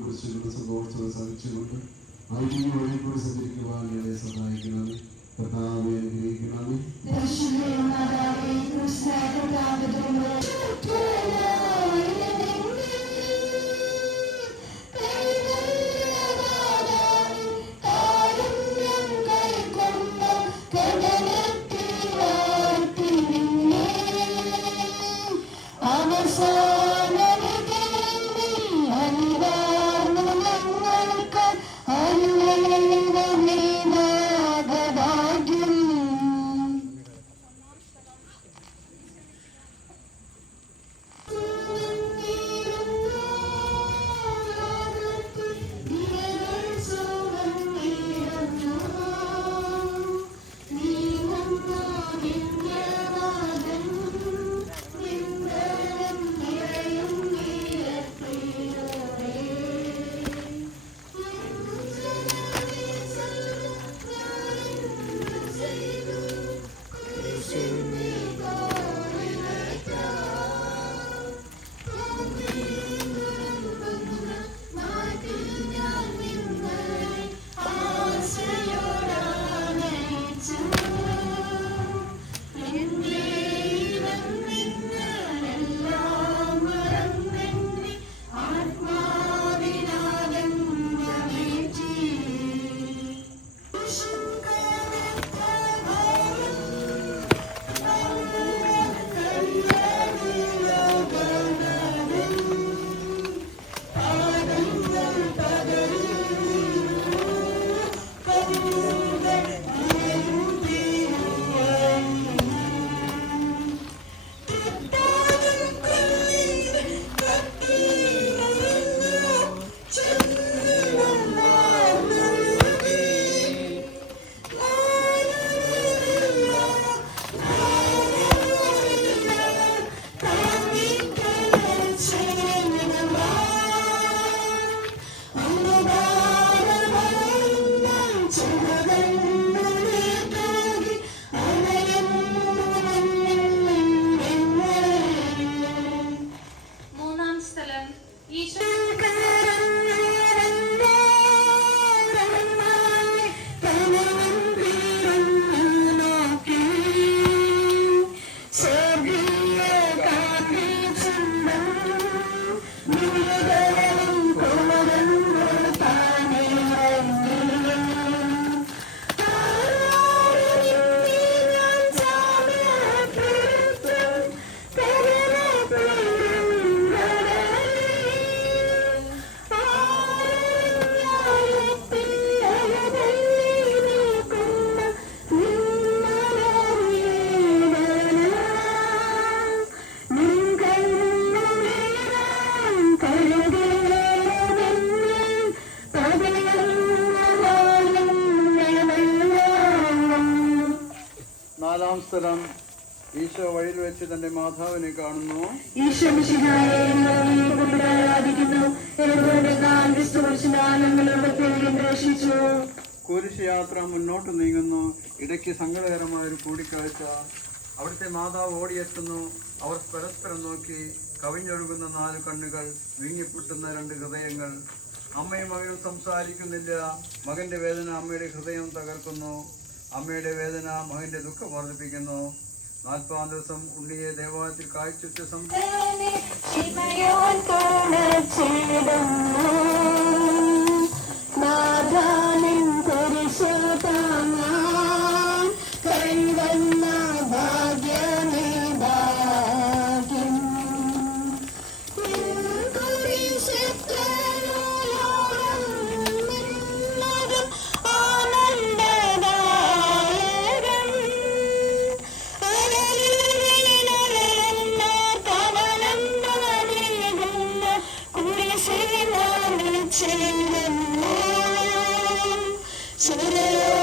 കുറിച്ചുള്ള സന്തോഷത്തോടെ സഹിച്ചുകൊണ്ട് ഐതിഹ്യ വഴി കൂടി സഞ്ചരിക്കുവാൻ ഞങ്ങളെ സഹായിക്കണമേ കർത്താവെ അനുഗ്രഹിക്കണമേ സ്ഥലം ഈശോ വഴിയിൽ വെച്ച് തന്റെ മാതാവിനെ കാണുന്നു. ഈശോ കുരിശ് യാത്ര മുന്നോട്ട് നീങ്ങുന്നു. ഇടയ്ക്ക് സങ്കടകരമായ ഒരു കൂടിക്കാഴ്ച. അവിടുത്തെ മാതാവ് ഓടിയെത്തുന്നു. അവർ പരസ്പരം നോക്കി കവിഞ്ഞൊഴുകുന്ന നാല് കണ്ണുകൾ വീങ്ങിപ്പൊട്ടുന്ന രണ്ട് ഹൃദയങ്ങൾ. അമ്മയും മകനും സംസാരിക്കുന്നില്ല. മകന്റെ വേദന അമ്മയുടെ ഹൃദയം തകർക്കുന്നു. അമ്മയുടെ വേദന മകന്റെ ദുഃഖം വർദ്ധിപ്പിക്കുന്നു. നാൽപ്പതാം ദിവസം ഉണ്ണിയെ ദേവാലയത്തിൽ കാഴ്ച Children, children, children.